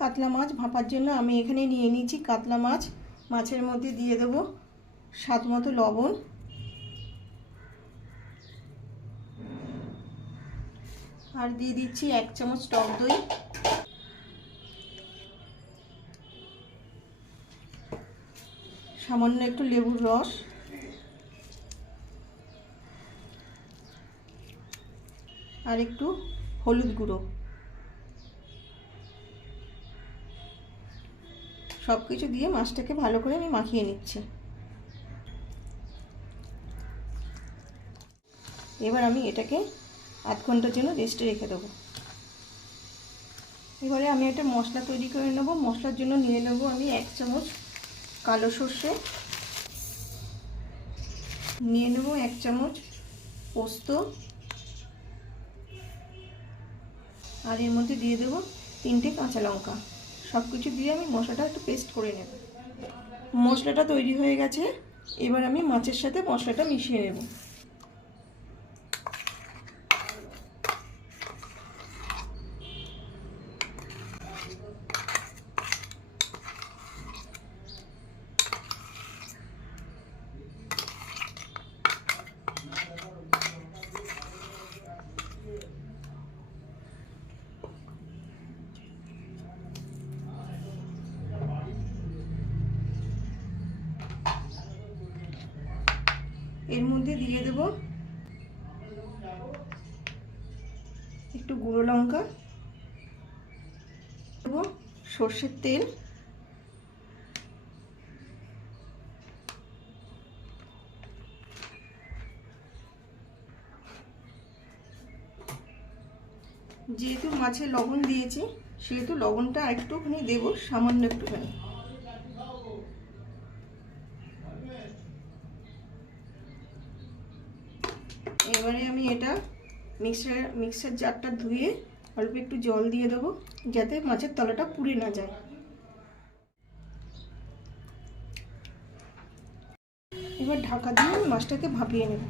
কাতলা মাছ ভাপার জন্য আমি এখানে নিয়ে নিয়েছি কাতলা মাছ। মাছের মধ্যে দিয়ে দেব স্বাদ মতো লবণ, আর দিয়ে দিচ্ছি 1 চামচ টক দই, সামান্য একটু লেবুর রস, আর একটু হলুদ গুঁড়ো। সব কিছু দিয়ে মাছটাকে ভালো করে আমি মাখিয়ে নিচ্ছি। এবার আমি এটাকে আধ ঘন্টার জন্য রেস্টে রেখে দেবো। এবারে আমি একটা মশলা তৈরি করে নেব। মশলার জন্য নিয়ে নেব আমি 1 চামচ কালো সর্ষে, নিয়ে নেব 1 চামচ পোস্ত, আর এর মধ্যে দিয়ে দেব 3টে কাঁচা লঙ্কা। সব কিছু দিয়ে আমি মশলাটা একটু পেস্ট করে নেব। মশলাটা তৈরি হয়ে গেছে। এবার আমি মাছের সাথে মশলাটা মিশিয়ে নেব। এর মধ্যে দিয়ে দেব একটু গুঁড়ো লঙ্কা, দেব সর্ষের তেল, যেহেতু মাছে লবণ দিয়েছি সেহেতু লবণটা একটুখানি দেব, সামান্য একটুখানি। এবারে আমি এটা মিক্সার জারটা ধুয়ে অল্প একটু জল দিয়ে দেবো, যাতে মাছের তলাটা পুড়ে না যায়। এবার ঢাকা দিয়ে মাছটাকে ভাপিয়ে নেব।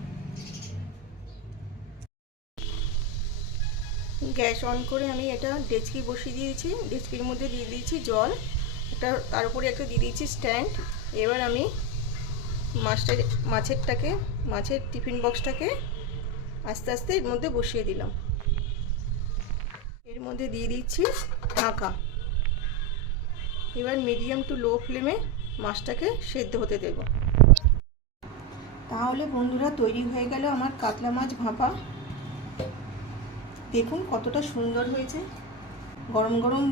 গ্যাস অন করে আমি এটা ডেচকি বসিয়ে দিয়েছি। ডেচকির মধ্যে দিয়ে দিয়েছি জল, তার উপরে একটা দিয়ে দিয়েছি স্ট্যান্ড। এবার আমি মাছের টিফিন বক্সটাকে আস্তে আস্তে এর মধ্যে বসিয়ে দিলাম। এর মধ্যে দিয়ে দিচ্ছি ঢাকা। এবার মিডিয়াম টু লো ফ্লেমে মাছটাকে সেদ্ধ হতে দেব। তাহলে বন্ধুরা তৈরি হয়ে গেল আমার কাতলা মাছ ভাপা। দেখুন কতটা সুন্দর হয়েছে। গরম গরম